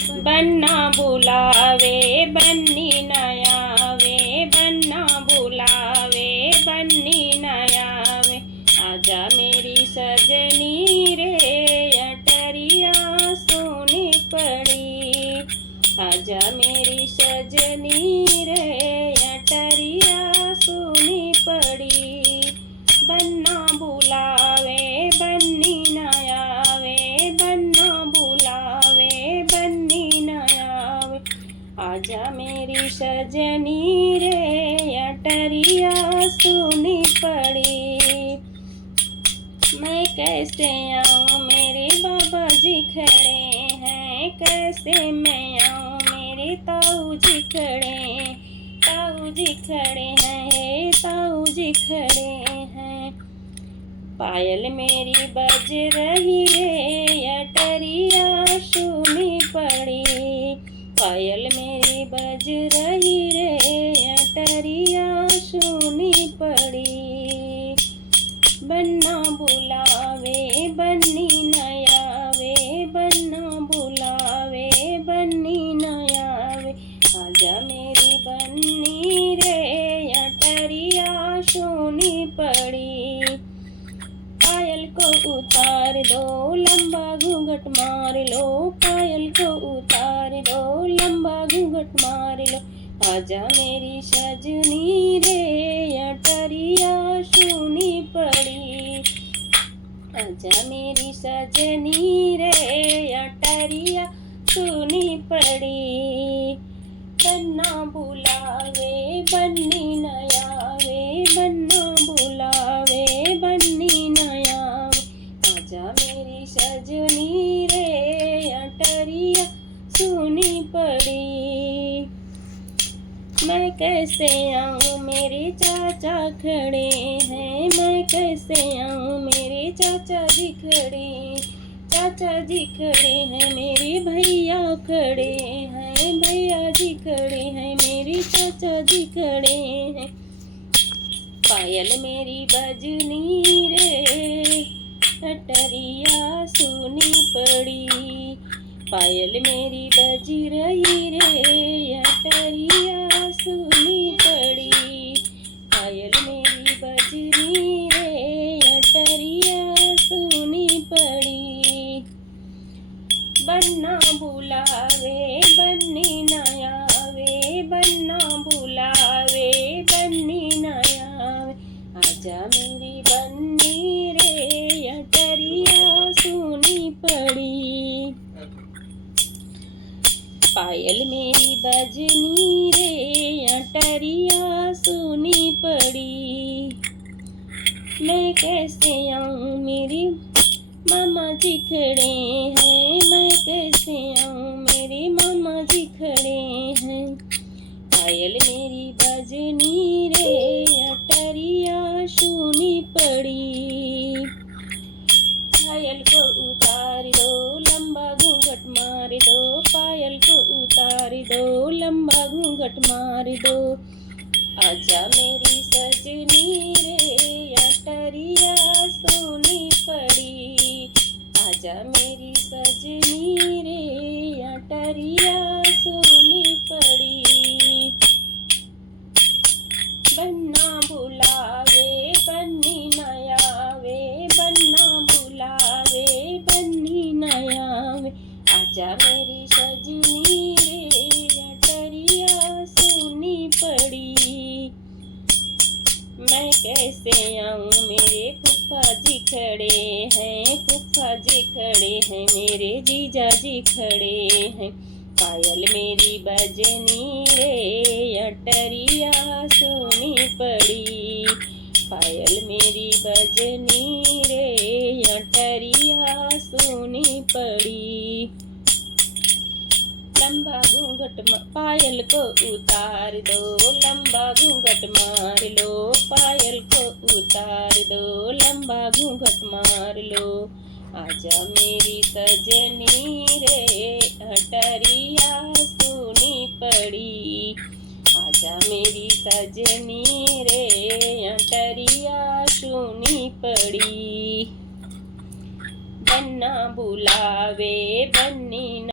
बन्ना बुलावे बन्नी न आवे, बन्ना बुलावे बन्नी न आवे। आजा मेरी सजनी रे अटरिया सोनी पड़ी। आजा मेरी सजनी रे अटरिया सोनी पड़ी। बन्ना बुलावे बन्नी न आवे, बन्ना बुलावे बन्नी न आवे। आजा मेरी सजनी रे अटरिया सोनी पड़ी। मैं कैसे आऊँ मेरे बाबा जी खड़े हैं, कैसे मैं आऊँ मेरे ताऊ जी खड़े, ताऊ जी खड़े हैं, ताऊ जी खड़े हैं। पायल मेरी बज रही रे अटरिया सुनी पड़ी। पायल मेरी बज रही रे अटरिया सुनी पड़ी। बन्ना बुलावे बन्नी न आवे, बन्ना बुलावे बन्नी न आवे। आजा मेरी बन्नी रे अटरिया सोनी पड़ी। पायल को उतार दो लंबा घूंघट मार लो, पायल को उतार दो लंबा घूंघट मार लो। आजा मेरी सजनी रे अटरिया सुनी पड़ी। आजा मेरी सजनी रे अटरिया सुनी पड़ी। बन्ना बुलावे बन्नी न आवे, बन्ना बुलावे बन्नी न आवे। आजा मेरी सजनी रे अटरिया सुनी पड़ी। मैं कैसे आऊँ मेरे चाचा खड़े हैं, मैं कैसे आऊँ मेरे चाचा जी खड़े, चाचा जी खड़े हैं, मेरे भैया खड़े हैं, भैया जी खड़े हैं, मेरे चाचा जी खड़े हैं। पायल मेरी बजनी रे अटरिया सुनी पड़ी। पायल मेरी बज रही रे अटरिया सुनी पड़ी। पायल मेरी बजनी रे अटरिया सुनी पड़ी। बन्ना बुलावे बन्नी न आवे, बन्ना बुलावे बन्नी न आवे। आजा मेरी बन्नी रे अटरिया सुनी पड़ी। पायल मेरी बजनी रे अटरिया सुनी पड़ी। मैं कैसे आऊँ मेरी मामा जी खड़े हैं, मैं कैसे आऊँ मेरे मामा जी खड़े हैं। पायल मेरी बजनी रे अटरिया सुनी पड़ी। पायल को उतार दो लंबा घूंघट मार दो, पायल को उतार दो लंबा घूंघट मार दो। आजा मेरी सजनी रे अटरिया सोनी पड़ी। आजा मेरी सजनी रे अटरिया सोनी पड़ी। बन्ना बुलावे बन्नी न आवे, बन्ना बुलावे बन्नी न आवे। आजा मेरी सजनी रे अटरिया सोनी पड़ी। मैं कैसे आऊँ मेरे फूफा जी खड़े हैं, फूफा जी खड़े हैं, मेरे जीजा जी खड़े हैं। पायल मेरी बजनी रे अटरिया सोनी पड़ी। पायल मेरी बजनी रे अटरिया सोनी पड़ी। लंबा घूंघट पायल को उतार दो लंबा घूंघट मार लो, पायल को उतार दो लंबा घूंघट मार लो। आजा मेरी सजनी रे अटरिया सुनी पड़ी। आजा मेरी सजनी रे अटरिया सुनी पड़ी। बन्ना बुलावे बन्नी